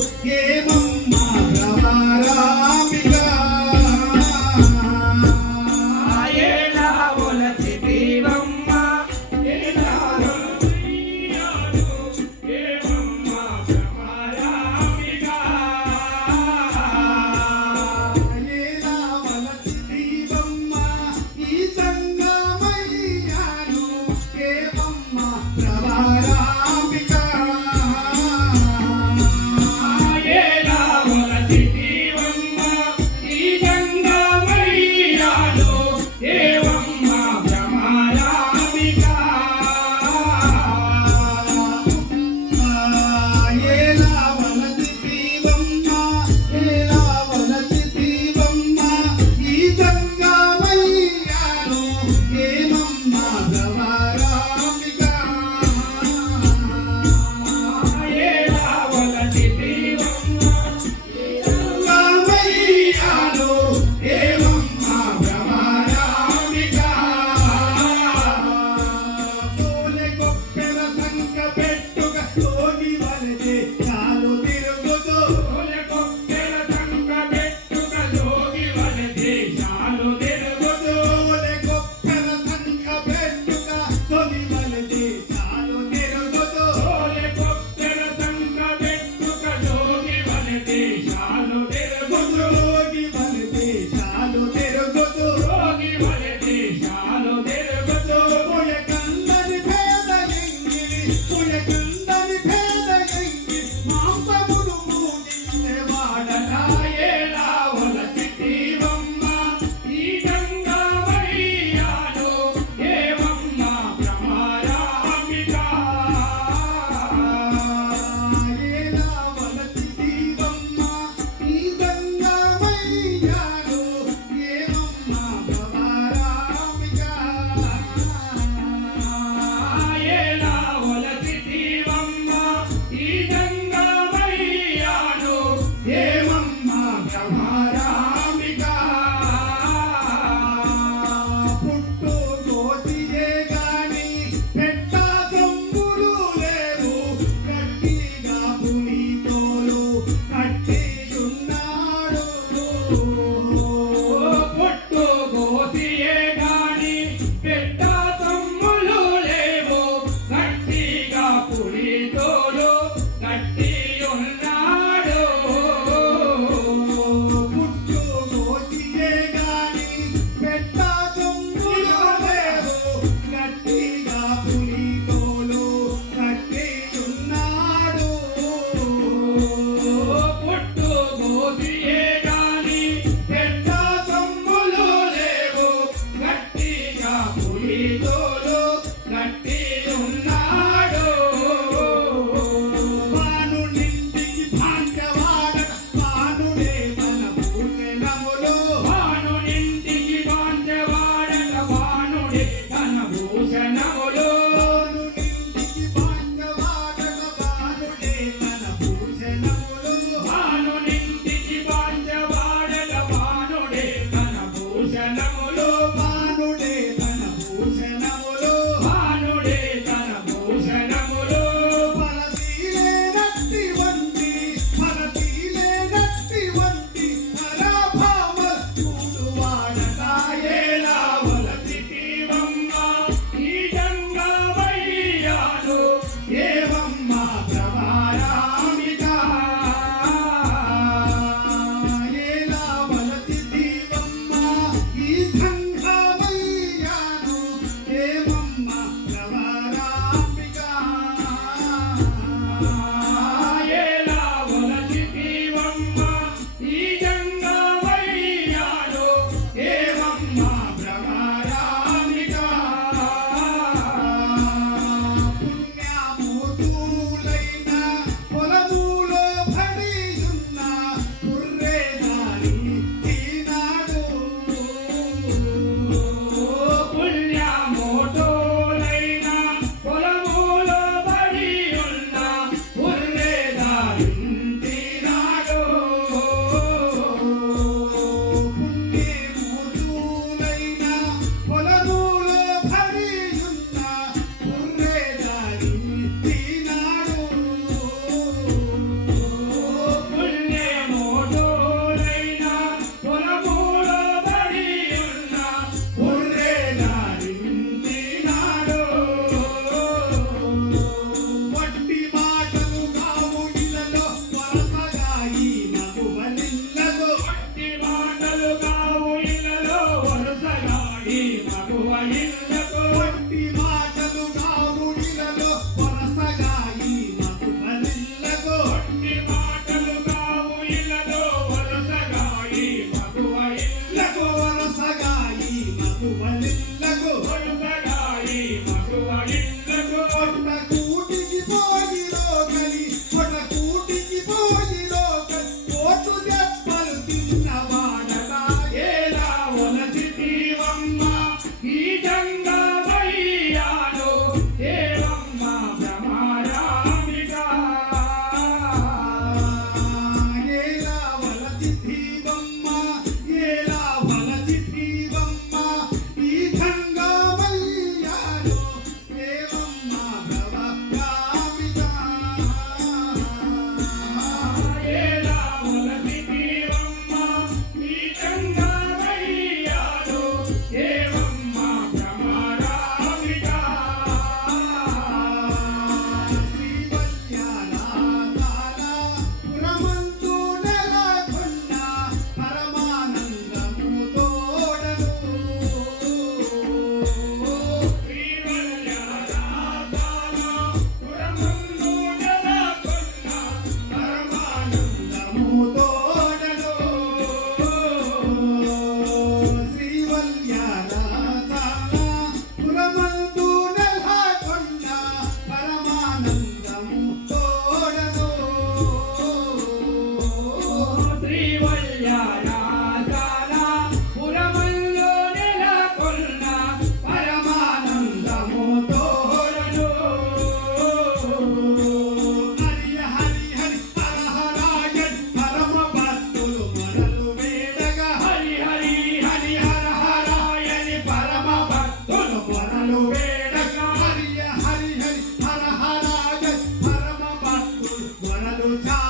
busqué down.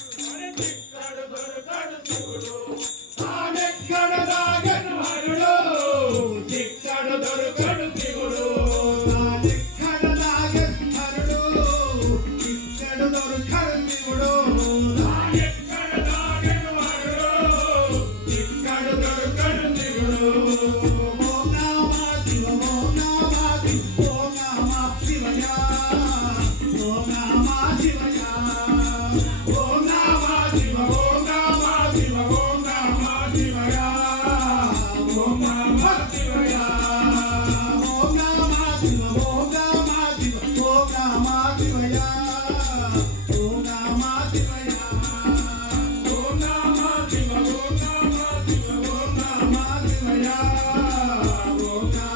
Bravo, Bravo.